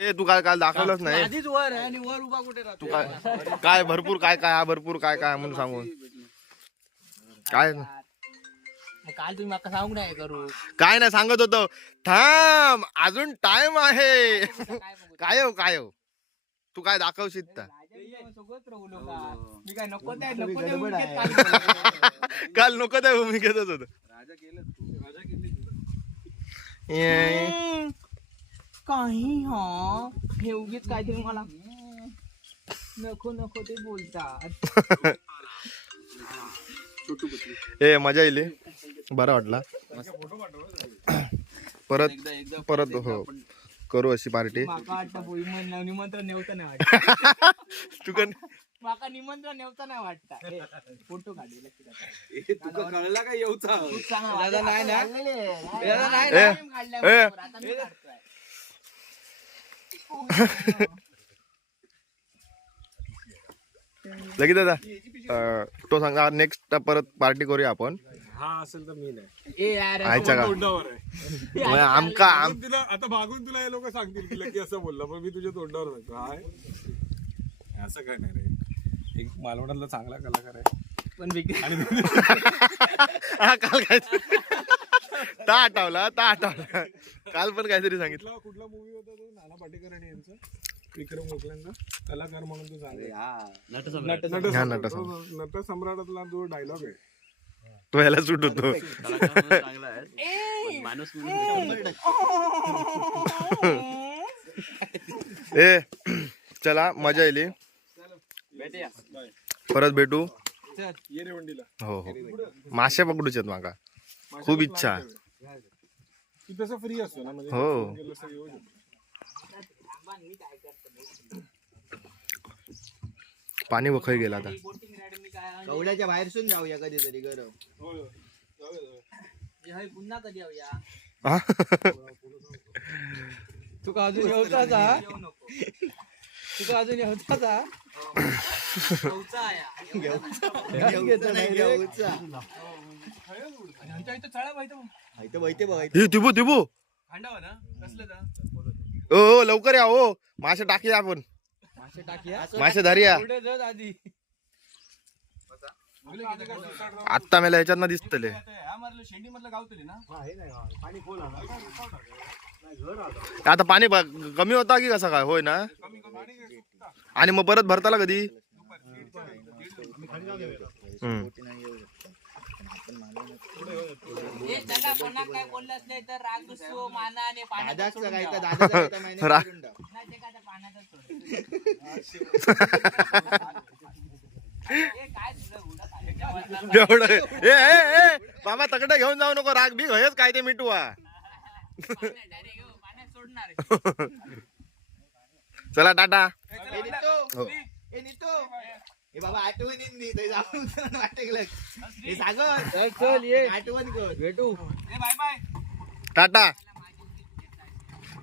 ए तू काय काल दाखवलंच नाही. आधीच वर आहे आणि वर उभा कुठे राहतो? तू काय काय भरपूर काय काय हा भरपूर काय काय म्हणून सांगून. काय मग काल तुम्ही माका सांगू नाही करू. काय नाही सांगत होतो. थांब अजून टाइम आहे. काय बघू काय हो काय हो? तू काय दाखवशील तर. सगळंच राहुलो का मी काय नको त्या नको त्या भूमिकेत काल बोललो. काल. नको त्या भूमिकेतच होत. हम्म, काही हा. हे उगीच काहीतरी मला नको नको ते बोलतात. ए मजा येईल बरा वाटला. परत परत हो. करू अशी पार्टी. निमंत्रण नेवता नाही वाटत. तू माका निमंत्रण नेवता नाही वाटत. फोटो काढले तुका कळला का येऊचा? दादा नाही ना दादा नाही ए, time काढलाय ए. बरोबर. आता मी काढतोय. लगेच दादा. अं, तो सांगा नेक्स्ट परत पार्टी करूया आपण. हा असेल तर मी नाही. ए यार आयच्या का तोंडावर आहे. मग आमका आम तुला आता भागून तुला हे लोक सांगतील की लकी असं बोलला पण मी तुझ्या तोंडावर हाय. असं काय नाही रे. एक मालवणातला चांगला कलाकार आहे. पण हा काल काय ता आठवला ता आठवला. काल पण काहीतरी सांगितलं. कुठला कुठला मूवी होता तो? नाना पाटेकर आणि यांचा? विक्रम कलाकार म्हणून तो सांगितला हा, नटसम्राट. नट सम्राटातला जो डायलॉग आहे. तो याला सूट होतो. ए. चला मजा येईल परत भेटू. ये रे वंडीला. हो हो. मासे पकडूचे आहेत माका. खूप इच्छा. आहे तू तसं फ्री असतो ना म्हणजे हो. गेलं असं येऊ शकतो. पाणी वखळ गेला आता. कवड्याच्या बाहेरसून जाऊया कधीतरी गरम. हो, हो. जाऊया, जाऊया. हे पुन्हा कधी येऊया? हा? तुका अजून येऊचाच हा तुका अजून येऊचाच हा हे तिबू तिबू. ओ ओ, लवकर या हो मासे टाकी आपण. मासे टाकूया. मासे धरूया. आधी आत्ता मला ह्याच्यात ना दिसतले आता पाणी कमी होता की कसा काय? होय ना? आणि मग परत भरताला कधी? बाबा तकडे घेऊन जाऊ नको. राग बी हेच काय ते मिटवा. चला टाटा. हो. हे बाबा आठवण येईन नी, ते जाऊन. हे सागर चल चल ये. आठवण कर. भेटू. टाटा.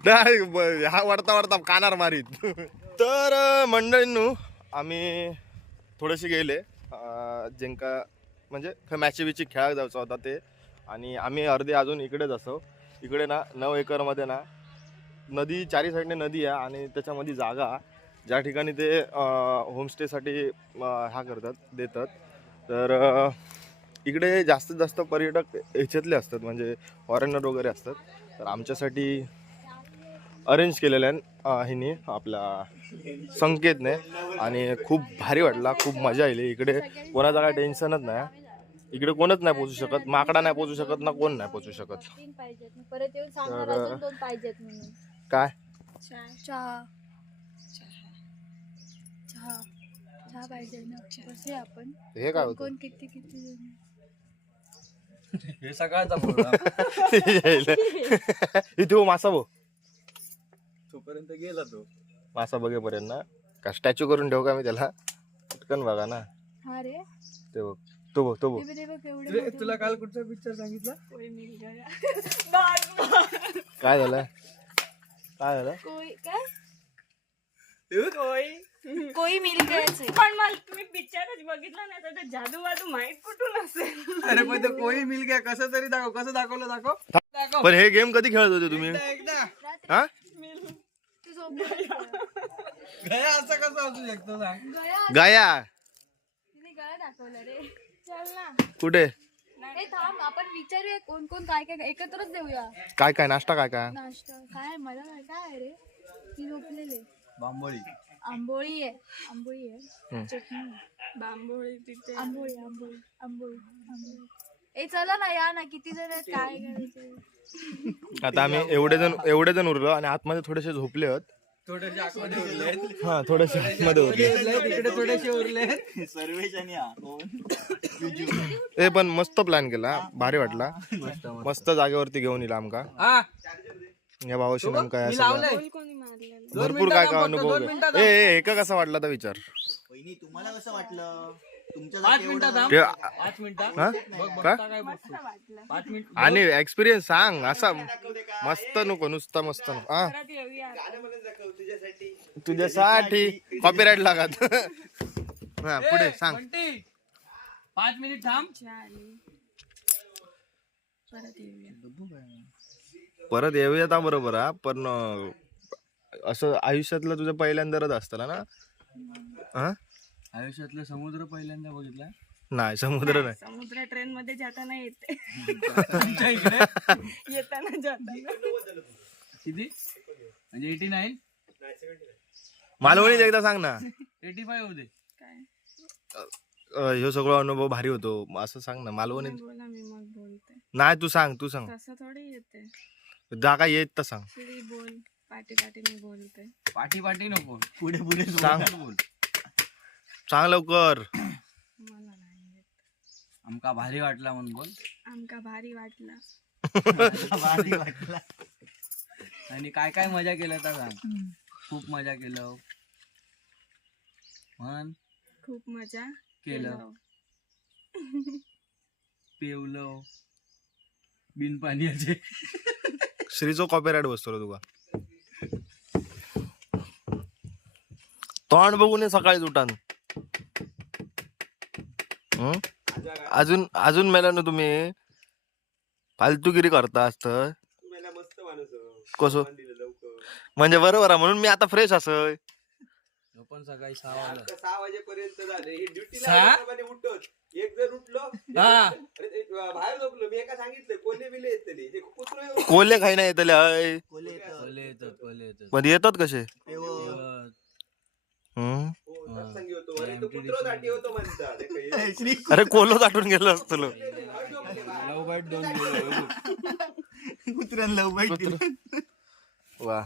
नाही, ब- हा वरता वरता कानार मारीत तर मंडळींनो आम्ही थोडेसे गेले. जेंका म्हणजे मॅची बिची खेळायला जायचा होता ते. आणि आम्ही अर्धे अजून इकडेच असो. इकडे ना नऊ एकरमध्ये ना नदी चारी साईडने नदी आहे आणि त्याच्यामध्ये जागा. ज्या ठिकाणी ते होमस्टेसाठी हा करतात देतात. तर इकडे जास्तीत जास्त पर्यटक ह्याच्यातले असतात म्हणजे फॉरेनर वगैरे असतात. तर आमच्यासाठी अरेंज केलेलं आहे अं, हिने आपला संकेतने. आणि खूप भारी वाटला खूप मजा येईल इकडे कोणाचं काय टेन्शनच नाही. इकडे कोणच नाही पोचू शकत माकडा नाही पोचू शकत ना कोण नाही पोचू शकत. तीन पाहिजेत मग परत येऊन सांगणार तर- अजून दोन पाहिजेत म्हणून काय चहा चहा चहा पाहिजे ना बसूया आपण. हे काय होतं? कोण किती किती जण? हे सकाळचा इथे हो मासा भाऊ तोपर्यंत गेला तो. मासा बघेपर्यंत ना. का स्टॅच्यू करून ठेवू का मी त्याला? पटकन बघा ना. हा रे. ते बघ. तो बघ तो बघ. ते तुला काल कुठचा पिक्चर सांगितला? कोई मिल गया काय झालं? काय झालं? कोई काय? कोई कोई मिल गयाच आहे. पण मला तुम्ही पिक्चरच बघितला नाही तर ते जादू वादू माहीत कुठून असेल? अरे पण तो कोई मिल गया कसं तरी दाखव कसं दाखवलं दाखव. दाखव. पण हे गेम कधी खेळत होते तुम्ही? एकदा हा? तू झोप असं कसं असू शकतो सांग. गया. गाया तिने गळा दाखवला रे. चल ना. कुठे? ए थांब आपण विचारूया कोण कोण काय काय एकत्रच देऊया. काय काय नाश्ता काय काय? नाश्ता काय मला काय रे? ती झोपलेले बांबोळी. आंबोळी आहे. आंबोळी आहे. चटणी आहे. बांबोळी तिथे. आंबोळी आंबोळी आंबोळी आंबोळी. ए चला ना या ना किती जण आहेत? काय करायचं? आता आम्ही एवढे जण एवढे जण उरलो आणि आतमध्ये थोडेसे झोपले आहेत थोडेसे आतमध्ये उरले हा थोडेसे आतमध्ये उरले तिकडे थोडेसे उरले सर्वेश आणि हा कोण? ए पण मस्त प्लॅन केला भारी वाटला. मस्त जागेवरती घेऊन येईल आमका. हा. या भावाशी नेमका या मी सगळं. लावलंय. कोणी मारलेलं? भरपूर काय काय अनुभव घे. ए ए, एका कसा वाटला तर विचार? वहिनी तुम्हाला कसं वाटलं? तुमच्या पाच जागी मिनिटात एवढं- थांब. ते- पाच मिनिटात हा? बघ काय? बघता काय बघतो पाच मिनिट. आणि एक्सपिरियन्स सांग असा मस्त नको नुसता मस्त नको. हा? परत येऊया तुझ्यासाठी. कॉपीराईट लागत. हा पुढे सांग. बंटी, पाच मिनिट थांब. झाली परत येऊया. परत येऊया ता बरोबर हा. पण असं आयुष्यातलं तुझं पहिल्यांदाच असतं ना? हा? आयुष्यातलं समुद्र पहिल्यांदा बघितला? नाही समुद्र नाही. समुद्र ट्रेन मध्ये जाताना येते. तुमच्या इकडे? येताना जाताना. किती? म्हणजे एटी नाईन? मालवणीत एकदा सांग ना. एटी फाय होते काय? अं, ह्यो सगळं अनुभव भारी होतो. असं सांग ना मालवणीत. नाही बोला मी मग बोलते. नाही तू सांग तू सांग. तसं थोडी येते. जा काय येत तर सांग. श्री बोल. पाटी पाटी मी बोलते. पाठी पाठी नको. पुढे पुढे सांग. बोल. सांग लवकर. मला नाही येत. आमका भारी वाटला म्हणून बोल. आमका भारी वाटला. भारी वाटला. आणि काय काय मजा केलं तर सांग. खूप मजा केलं. म्हण. खूप मजा केलं. पेवलं. बिन पाण्याचे श्रीचो कॉपीराईट बसतो रे तुका. तोंड बघून ये सकाळीच उठान. हं? अजून अजून मेला ना तुम्ही. फालतूगिरी करता असत कसं? म्हणजे बरोबर आहे म्हणून मी आता फ्रेश असय तो पण सकाळी सहा वाजेपर्यंत झाले. हे? आल्याप्रमाणे उठत. एक जर उठलो. हा. अरे ते बाहेर झोपलो. मी एका सांगितलं कोणी बिले येत नाही हे कुत्र कोल्हे काही नाही येतले हय. कोले येतं. येतात पण येतात कसे? पेव. तेव्हा हं? होतो. अरे तो कुत्रसाठी होतो म्हणतात. हे काही. श्री अरे कोल्हो दाटून गेलं असतं लो. लव बाईट दोन कुत्र्यान लव बाईट वा.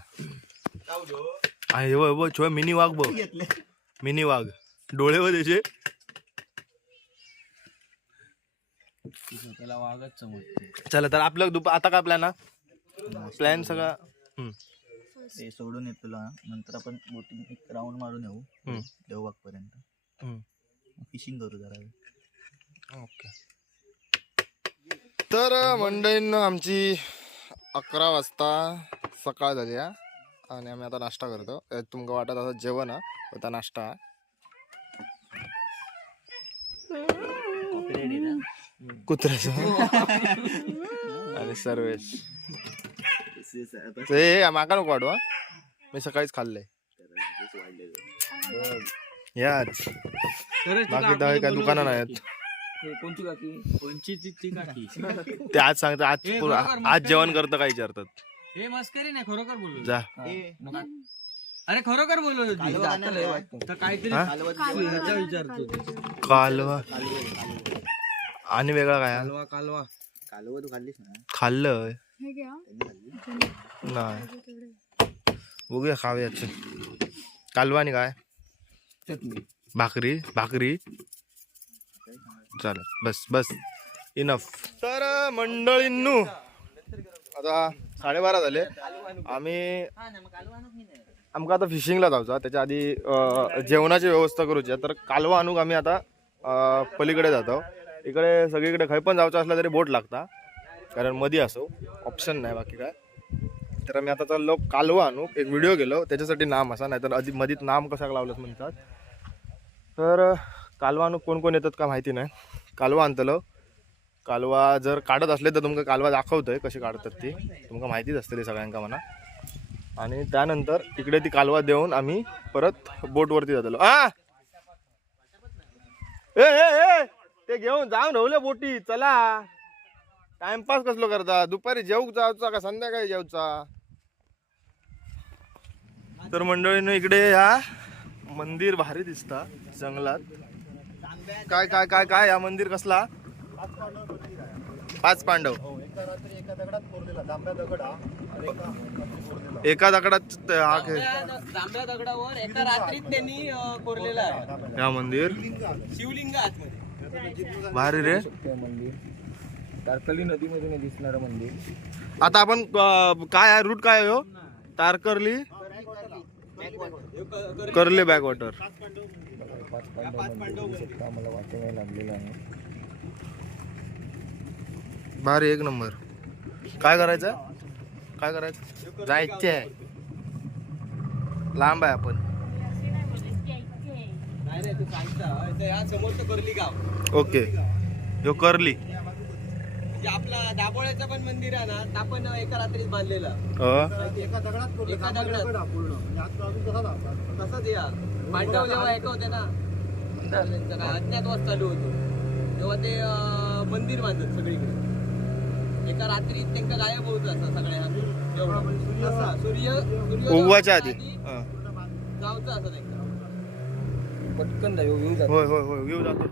जाऊ दो. आ, हे हे मिनी वाघ बघ. घेतले. मिनी वाघ. डोळे व त्याचे. चला तर आपलं दुपार आता काय प्लॅन प्लॅन सगळा हं. ते सोडून येतो तुला. नंतर आपण बोटिंग एक राऊंड मारून येऊ. हम्म. देवबाग पर्यंत हम्म. फिशिंग करू जरा. ओके. तर मंडळींना आमची अकरा वाजता सकाळ झाली हा. आणि आम्ही आता नाश्ता करतो. अ, तुमका वाटत असं जेवण हा. होता नाश्ता हा. कुत्र्याचं आणि सर्वेश ते माका नको वाढवा मी सकाळीच खाल्लंय याच बाकी दहा काय दुकानं नाहीत कोणती काकी कोणची ती ती काकी ते आज सांगतात आज हे आज जेवण. करतं काय विचारतात हे मस्करी नाही खरोखर बोललो जा अरे खरोखर. तर काहीतरी हा? कालवा आणि वेगळा काय? हा? कालवा कालवा. कालवा तू खाल्लीस ना? खाल्लं हे घ्या. नाही. बघूया खाऊयाच कालवा आणि काय? चटणी. भाकरी भाकरी. चालेल. बस बस. इनफ तर मंडळींनू आता साडेबारा झाले. आम्ही आमका आता फिशिंगला जाऊचा. त्याच्या आधी अं, जेवणाची व्यवस्था करूची आहे. तर कालवा आणूक आम्ही आता अं, पलीकडे जातो. इकडे सगळीकडे खंय पण जायचं असलं तरी बोट लागता. कारण मधी असो. ऑप्शन नाही बाकी काय. तर आम्ही आता चाललो कालवा आणू. एक व्हिडिओ गेलो. त्याच्यासाठी नाम असा नाही तर आधी मधीत नाम कशाक लावलं म्हणतात. तर कालवा आणू कोण कोण येतात का माहिती नाही. कालवा आणतलो. कालवा जर काढत असले तर तुमका कालवा दाखवतोय कशी काढतात ती. तुमका माहितीच असतली सगळ्यांका म्हणा. आणि त्यानंतर इकडे ती कालवा देऊन आम्ही परत बोटवरती जातलो. हा ए ए ए! ते घेऊन जाऊन राहुले बोटी चला. टाइमपास कसलो करता? दुपारी जेवूक जायचा का संध्याकाळी जेवचा? तर मंडळीनं इकडे या मंदिर भारी दिसता जंगलात. काय काय काय काय? या मंदिर कसला? पाच पांडव. एका दगडात हा खे- तांब्या दगडावर एका रात्रीत त्यांनी कोरलेलं आहे. या मंदिर. शिवलिंग आतमध्ये. भारी रे. तारकली नदीमध्ये दिसणार मंदिर. आता आपण अं, काय आहे? रूट काय आहे हो? तारकर्ली? कर्ले बॅकवॉटर. मला वाचायला लागलेलं आहे. भारी एक नंबर. काय करायचं? काय करायचं? जायचे लांब आहे आपण नाही नाही तू सांगता या समोरचं करली गाव ओके. यो कर्ली. म्हणजे आपला दाबोळ्याचं पण मंदिर आहे ना त्या पण एका रात्रीत बांधलेलं. अं? एका दगडात तसंच या. पांडव जेव्हा एक होते ना अज्ञातवास चालू होतो. तेव्हा ते मंदिर बांधत सगळीकडे. एका रात्रीत त्यांना गायब होत असं सगळ्या. एवढं असं सूर्य सूर्य उगवायच्या आधी. हं. जाऊचं असं त्यांना पटकन जाऊ येऊ जातो. होय होय होय येऊ जातो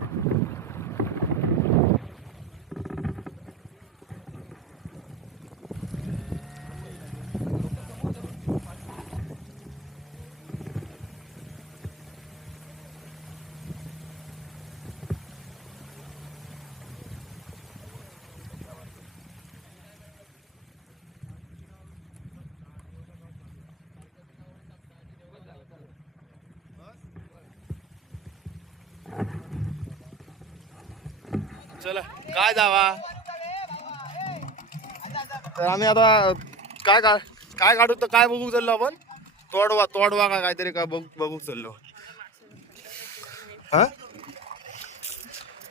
चला काय जावा? तर आम्ही आता काय का काय काढू तर काय बघू चाललो आपण? तोडवा तोडवा का काहीतरी काय बघ बघू चाललो. हा?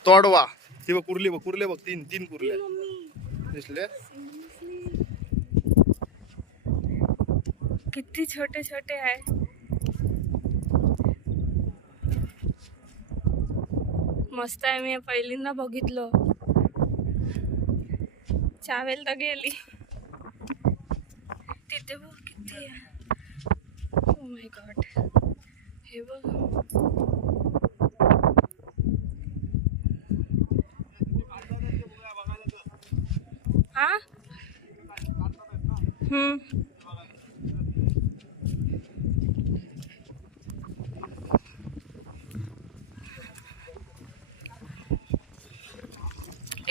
तोडवा. ती बघ कुर्ली बघ कुर्ले बघ तीन तीन कुर्ले. दिसले? किती छोटे छोटे आहे. मस्त आहे मी पहिल्यांदा बघितलं. चावेल तर गेली. तिथे बघ किती आहे. ओ माय गॉड हे बघ. हा? हम्म.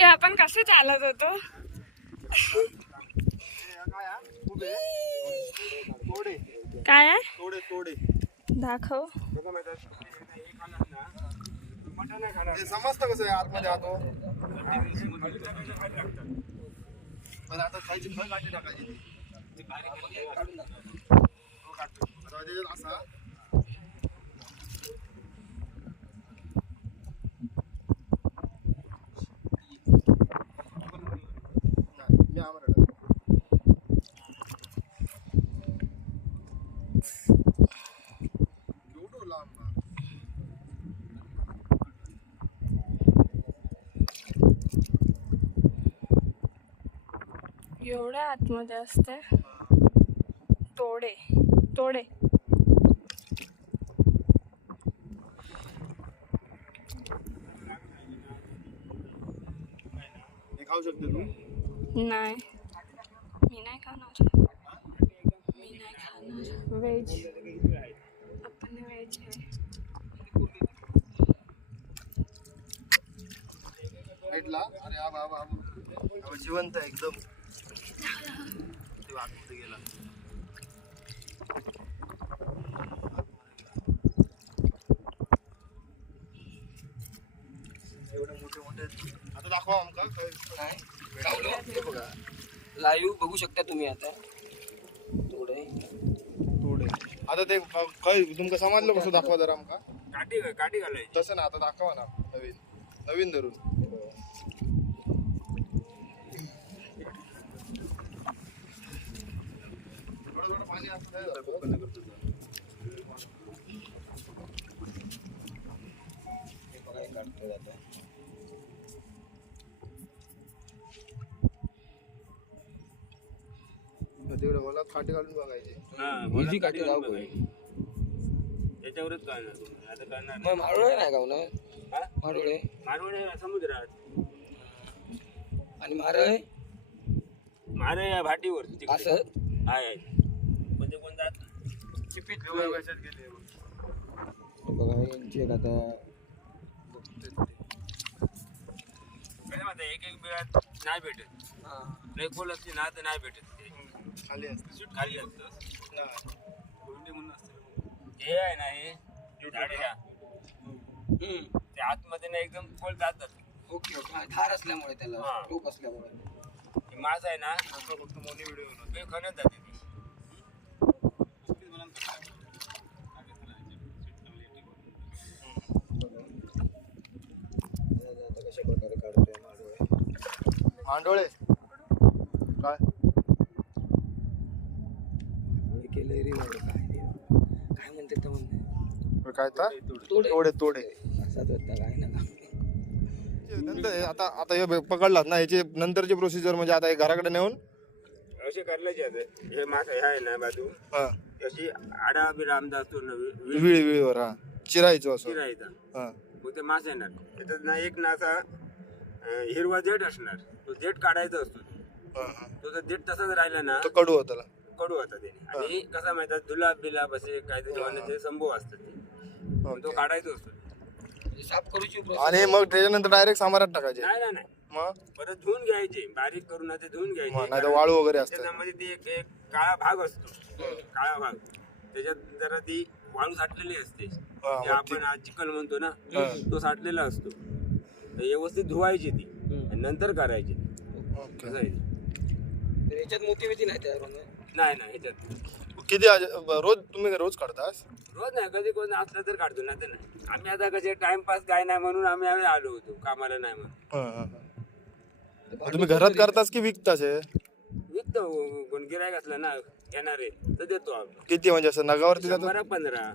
आपण कसे चालत होतो? काय आहे? दाखव. समजतं कसं आहे आतमध्ये आतो? आता खायची टाकायची. हो, असा एवढ्या आतमध्ये असते. तोडे तोडे. खाऊ शकते तू? नाही मी नाही खाणार मी नाही खाणार व्हेज आपण व्हेज आहे भेटला हा जिवंत आहे एकदम. आतमध्ये गेला. एवढे मोठे मोठे आता दाखवा आमका काय लाईव्ह बघू शकता तुम्ही आता. थोडे थोडे आता ते काय तुमका समजलं कसं दाखवा जरा आमका. काठी काठी घालायची. तसं ना आता दाखवा ना नवीन. नवीन धरून. तिकडे मला घालून बघायचे. इझी काठी जाऊ त्याच्यावरच. आता मग मारोळे नाही गाव ना हा? मारोळे? मारवणे समुद्रात. आणि मारळे? मारे या भाटीवर. असं? आहे आहे. पण ते कोण जात नाही. बघा. यांची एक आता. माहिती आहे, एक एक बिळात नाही भेटत. नाही खोल असते ना तर नाही भेटत ते. खाली असते. खाली असतं. हे. आहे ना हे झाडे आहे. ते आतमध्ये ना एकदम खोल जातात. Okay okay. हा, धार असल्यामुळे त्याला. हा. टोक असल्यामुळे. हे मास आहे ना. फक्त मोनी व्हिडिओ ते खणत जाते. प्रकारे काढतोय मारोळे मांडोळे? काय? केलंय रे काय? काय म्हणते ते म्हणते काय तर तोडे. तोडे तोडे. असाच होता काय ना नंतर हे आता आता हे पकडलात ना ह्याची नंतरची प्रोसिजर म्हणजे आता हे घराकडे नेऊन? असे करल्याचे आता. हे मास हे आहे ना बाजू? हा. अशी आडा बिडा आमदा असतो ना विळी विळीवर हा. चिरायचो असं. चिरायचा. हा. मग ते मास येणार त्याच्यात ना एक नासा अं, हिरवा जेट असणार. तो जेट काढायचा असतो हा, हा. तो जर जेट तसाच राहिला ना तो कडू होता कडू होता ते आणि कसा माहिती जुलाब बिलाब असे काहीतरी होण्याचे संभव असतात ते. मग तो काढायचा असतो. म्हणजे साफ करूची आणि मग त्याच्यानंतर डायरेक्ट सामारात टाकायचे. नाही नाही नाही. मग? परत धुवून घ्यायचे. बारीक करून ना ते धुवून घ्यायचे. नाही तर वाळू वगैरे असते त्याच्यामध्ये ते एक एक काळा भाग असतो. काळा भाग. त्याच्यात जरा ती वाळू साठलेली असते. हा, ते मग आपण आज चिकन म्हणतो ना तो साठलेला असतो. तर व्यवस्थित धुवायची ती. आणि नंतर करायची ओके. असं आहे. ते. याच्यात मोती बिती नाही तयार होणार? नाही नाही ह्याच्यात किती आज- रोज तुम्ही रोज काढतास रोज नाही कधी कोण असलं तर काढतो ना तर नाही. आम्ही आता कसे टाइमपास काय नाही म्हणून आम्ही आम्ही आलो होतो कामाला नाही म्हणून. हा, हा, हा. तुम्ही घरात करतास की विकतास हे? विकतो कोण गिरायक असलं ना. घेणारे तर देतो आम्ही. किती म्हणजे असं नगावरती जातात? शंभरा पंधरा.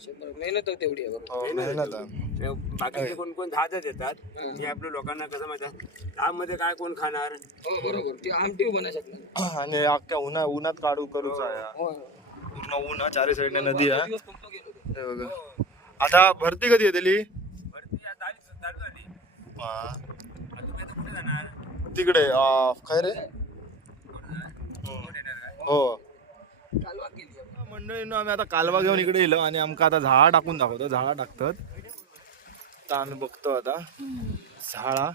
शंभर. मेहनत आहे तेवढी आहे बरोबर हो, मेहनत आहे. ते बाकीचे कोण कोण दहा देतात. हे. आपल्या लोकांना कसं माहिती आहे? दहा मध्ये काय कोण खाणार? हो बरोबर. ती आमटी बनवू शकणार आणि अख्ख्या उन्हा उन्हात काढू करूच आहे. हो. पूर्ण उन्हा चारी साईडने नदी आहे. दिवस पंप गेलो होतो. हे बघा. आता भरती कधी येतेली वरती आता आली चालू झाली. हा. आता तुम्ही आता कुठे जाणार? तिकडे अं, काय रे? हो. कालवा केली आहे. मंडळींनो आम्ही आता कालवा घेऊन इकडे येलो आणि आमका आता झाळा टाकून दाखवतो. झाळा टाकतात. तर आम्ही बघतो आता. झाळा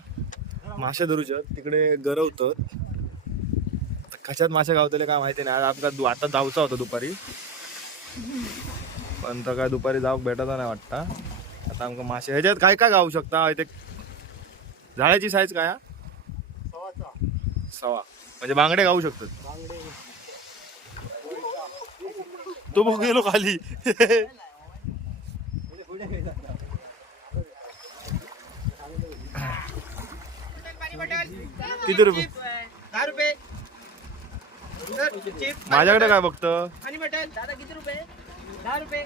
मासे धरूच्या तिकडे गरवतात. आता कशात मासे गावतले काय माहिती नाही. आमका दु- आता जाऊचा होता दुपारी. पण तर काय दुपारी जाऊक भेटायचा नाही वाटता. आता आमका मासे ह्याच्यात काय काय गावू शकता? इथे झाडाची साईज काय हा? सवा म्हणजे बांगडे गावू शकतात. तो बघ गेलो खाली किती रुपये दहा रुपये माझ्याकडे काय बघत आणि मटन दादा किती रुपये दहा रुपये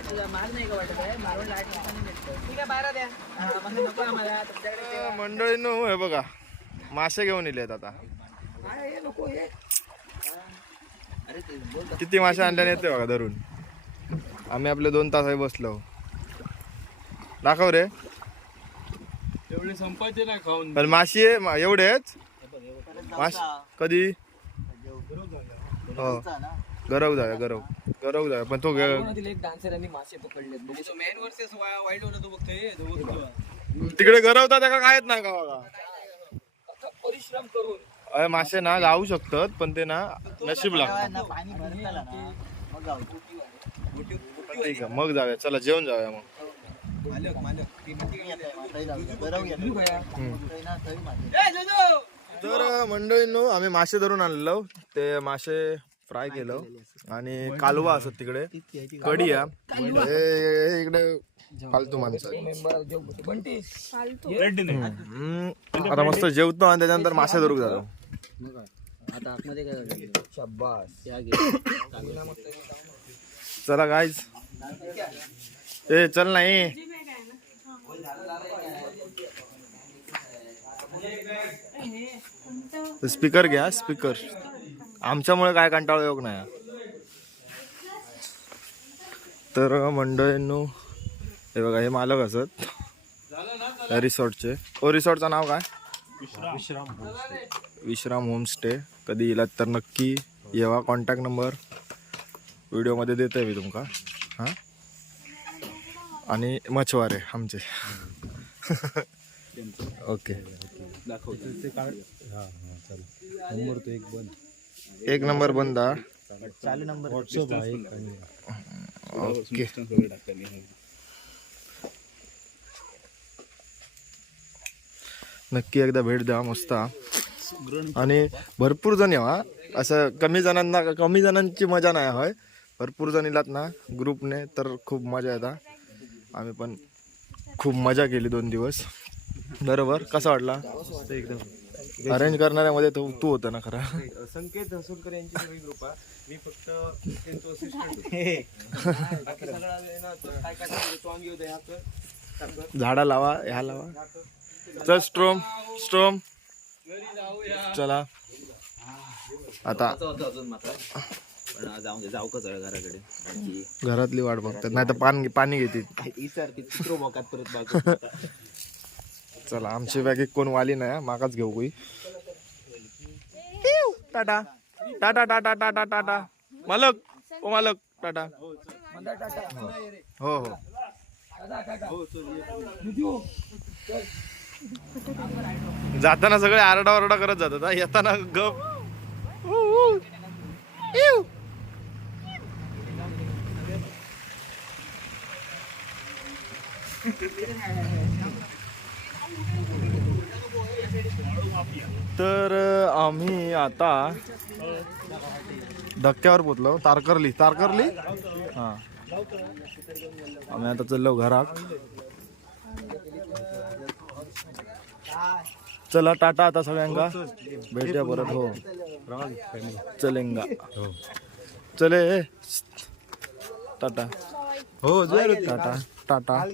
तुझा माल नाही का वाटत आहे मारून लाट दिवसांनी भेटतो ठीक आहे बारा द्या हा, म्हणजे नको आम्हाला तुमच्याकडे मंडळींनो हे बघा मासे घेऊन येलेत आता किती मासे आणल्याने येते बघा धरून? आम्ही आपले दोन तास आहे बसलो. दाखव रे. एवढे संपायचे नाही खाऊन. पण माशी आहे एवढेच माश कधी? हो. गरव जाऊया गरव गरव जाऊया पण तो डान्सरांनी मासे म्हणजे तिकडे गरवतात का काय नाही का बघा? परिश्रम करून. मासे ना गावू शकतात पण ते ना नशीब लागतं. पाणी भरताला ना मग जाऊया. चला जेवण जाऊया मग. तर मंडळींनो आम्ही मासे धरून आणलो ते मासे फ्राय केलं. आणि कालवा असत तिकडे. कडी इकडे फालतू माणसं. आता मस्त जेवतो आणि त्याच्यानंतर मासे धरू जातो. आता आतमध्ये काय झालं शब्बास त्या चला गाईज ए चल नाही स्पीकर घ्या स्पीकर आमच्यामुळे काय कंटाळा योग नाही तर मंडळींनो हे बघा हे मालक असत. रिसॉर्टचे. ओ रिसॉर्टचं नाव काय? विश्राम. होमस्टे कधी येलात तर नक्की येवा. कॉन्टॅक्ट नंबर व्हिडिओमध्ये देतोय मी तुमका. हां? आणि मछवारे आमचे. ओके एक नंबर बंद हा. चालू नंबर. ओके नक्की एकदा भेट द्या मस्त. आणि भरपूर जण यावा असं कमी जणांना कमी जणांची मजा नाही होय. भरपूर जण इलात ना ग्रुपने तर खूप मजा येतात आम्ही पण खूप मजा केली दोन दिवस. बरोबर? कसा वाटला? एकदम अरेंज करणाऱ्यामध्ये तो तू होता ना खरा. संकेत हसूलकर यांची सगळी ग्रुप मी फक्त त्यांचं असिस्टंट. झाडा लावा ह्या लावा. चल स्ट्रोम स्ट्रोम चला. आता जाऊ जाऊ का घराकडे घरातली वाट बघतात. नाही तर पाणी पाणी घेते चला आमची बॅग एक कोण वाली नाही मागाच घेऊ कोई. टाटा. टाटा टाटा टाटा टाटा. मालक. ओ मालक. टाटा. हो हो. जाताना सगळे आरडा ओरडा करत जातात येताना गप तर आम्ही आता धक्क्यावर पोचलो तारकर्ली तारकर्ली? हां. आम्ही आता चाललो घरात. चला टाटा आता सगळ्यांका. भेटूया परत हो. चलेंगा. चले टाटा. हो टाटा टाटा.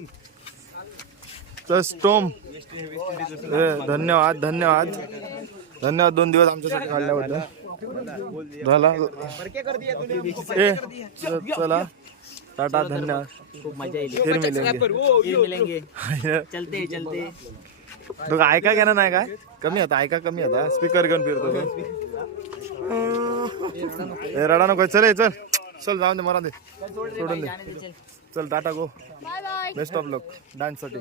चल स्टोम. ए, धन्यवाद धन्यवाद. धन्यवाद दोन दिवस आमच्यासाठी काढल्याबद्दल झाला. ए चला. टाटा धन्यवाद. खूप मजा येईल फिर मिलेंगे फिर मिलेंगे. चलते चलते. तो ऐका घेणार नाही काय कमी आता ऐका कमी आता स्पीकर घेऊन फिरतो रडा नको चल चल. चल जाऊन दे मरा दे सोडून दे. चल tata go. Bye bye best of luck डान्ससाठी.